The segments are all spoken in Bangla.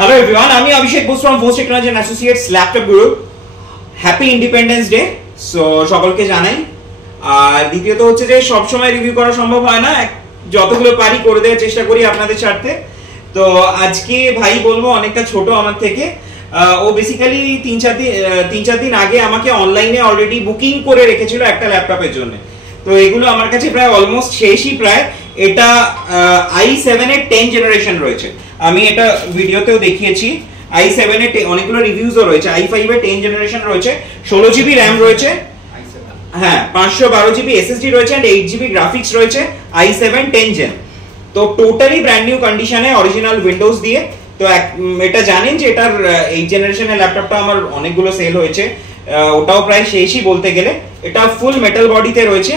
Hello everyone, আমি অভিষেক Bose from Voice Technology and Associates Laptop Guru. Happy Independence Day. So সকলকে জানাই। আর দ্বিতীয়ত হচ্ছে যে সব সময় রিভিউ করা সম্ভব হয় না, যতগুলো পারি করে দেওয়ার চেষ্টা করি আপনাদের স্বার্থে। তো আজকে ভাই বলবো অনেকটা ছোট আমার থেকে। ও বেসিক্যালি তিন চার দিন আগে আমাকে অনলাইনে অলরেডি বুকিং করে রেখেছিল একটা ল্যাপটপের জন্য। তো এগুলো আমার কাছে প্রায় অলমোস্ট শেষই প্রায়। এটা i7 এর 10 জেনারেশন রয়েছে, আমি এটা ভিডিওতেও দেখিয়েছি। i7 এর অনেকগুলো রিভিউজও রয়েছে। i5 এর 10 জেনারেশন রয়েছে, 16 জিবি র্যাম রয়েছে, হ্যাঁ 512 জিবি এসএসডি রয়েছে এন্ড 8 জিবি গ্রাফিক্স রয়েছে। i7 10 জেন, তো টোটালি ব্র্যান্ড নিউ কন্ডিশনে, অরিজিনাল উইন্ডোজ দিয়ে। তো এটা জানেন যে এটার 8 জেনারেশনের ল্যাপটপটা আমার অনেকগুলো সেল হয়েছে, ওটাও প্রায় শেষই বলতে গেলে। এটা ফুল মেটাল বডিতে রয়েছে,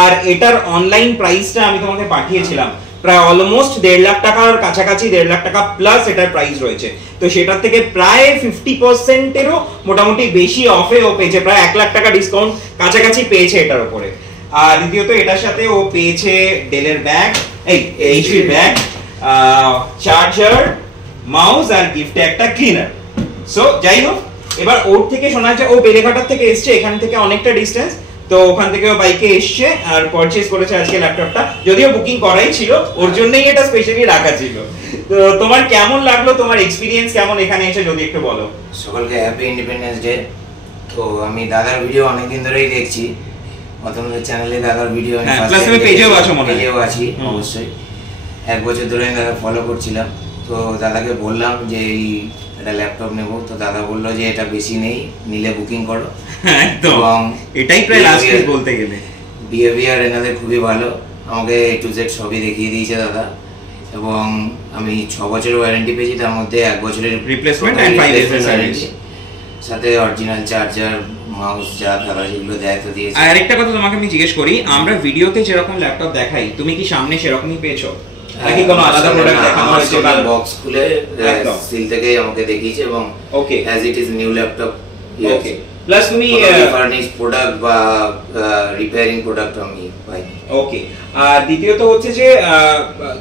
আর এটার অনলাইন প্রাইসটা আমি তোমাকে পাঠিয়েছিলাম, প্রায় অলমোস্ট 1.5 লাখ টাকার কাছাকাছি, 1.5 লাখ টাকা প্লাস এটার প্রাইস রয়েছে। তো সেটার থেকে প্রায় 50% এরও মোটামুটি বেশি অফে ও পেয়েছে, প্রায় 1 লাখ টাকা ডিসকাউন্ট কাছাকাছি পেয়েছে এটার উপরে। আর দ্বিতীয়ত এটার সাথে ও পেয়েছে ডেলের ব্যাগ, এইচপির ব্যাগ, চার্জার, মাউস আর গিফটে একটা ক্লিনার। সো যাই হোক, এবার ওর থেকে শোনা যায় ও বেলেঘাটার থেকে এসছে, এখান থেকে অনেকটা ডিস্টেন্স, তো ওখান থেকে ও বাইকে এসছে আর পারচেজ করেছে আজকে ল্যাপটপটা। যদিও বুকিং করাই ছিল, ওর জন্যই এটা স্পেশালি রাখা ছিল। তো তোমার কেমন লাগলো, তোমার এক্সপেরিয়েন্স কেমন এখানে এসে যদি একটু বলো। সকলকে হ্যাপি ইন্ডিপেন্ডেন্স ডে। তো আমি দাদার ভিডিও অনেকদিন ধরেই দেখছি, তোমাদের চ্যানেলে দাদার ভিডিও আমি প্লাস তুমি পেজেও আছো, মনে পেজেও আছি অবশ্যই। 1 বছর ধরে আমি দাদা ফলো করছিলাম। তো দাদাকে বললাম যে এই একটা ল্যাপটপ নেব, তো দাদা বললো যে এটা বেশি নেই, নিলে বুকিং করো। একদম, এটাই প্রায় লাস্ট কেস বলতে গেলে। বিহেভিয়ার এনাদের খুবই ভালো, আমাকে A to Z সবই দেখিয়ে দিয়েছে দাদা। এবং আমি 6 বছরের ওয়ারেন্টি পেয়েছি, তার মধ্যে 1 বছরের রিপ্লেসমেন্ট এন্ড 5 ইয়ার্স ওয়ারেন্টি, সাথে অরিজিনাল চার্জার, মাউস, যা দাদা যেগুলো দেয় তো দিয়েছে। আর একটা কথা তোমাকে আমি জিজ্ঞেস করি, আমরা ভিডিওতে যেরকম ল্যাপটপ দেখাই তুমি কি সামনে সেরকমই পেয়েছো নাকি কোনো আলাদা প্রোডাক্ট দেখানো হয়েছে? বক্স খুলে সিল থেকে আমাকে দেখিয়েছে এবং okay as it is new laptop. Okay, plus তুমি ফার্নিশ প্রোডাক্ট বা রিপেয়ারিং প্রোডাক্ট আমি পাই। ওকে, আর দ্বিতীয়ত হচ্ছে যে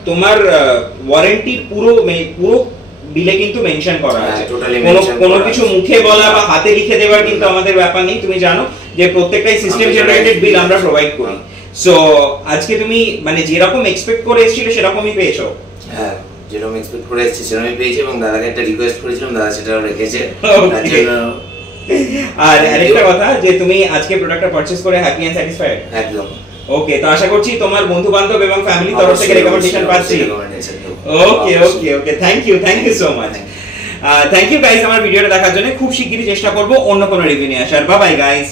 তোমার ওয়ারেন্টির পুরো বিলে কিন্তু মেনশন করা আছে, কোনো কিছু মুখে বলা বা হাতে লিখে দেওয়ার কিন্তু আমাদের ব্যাপার নেই। তুমি জানো যে প্রত্যেকটাই সিস্টেম জেনারেটেড বিল আমরা প্রোভাইড করি। সো আজকে তুমি মানে যেরকম এক্সপেক্ট করে এসেছিলে সেরকমই পেয়েছো? হ্যাঁ, যেরকম এক্সপেক্ট করে এসেছি সেরকমই পেয়েছি, এবং দাদাকে একটা রিকোয়েস্ট করেছিলাম, দাদা সেটাও রেখেছে। আর আরেকটা কথা, যে তুমি আজকে প্রোডাক্টটা পারচেজ করে হ্যাপি এন্ড স্যাটিসফাইড? একদম। ওকে, তো আশা করছি তোমার বন্ধু বান্ধব এবং ফ্যামিলি তরফ থেকে রেকমেন্ডেশন পাচ্ছি। Okay okay okay, thank you so much. Thank you guys আমার ভিডিওটা দেখার জন্য। খুব শিগগিরই চেষ্টা করব অন্য কোনো রিভিউ নিয়ে আসার। Bye bye guys.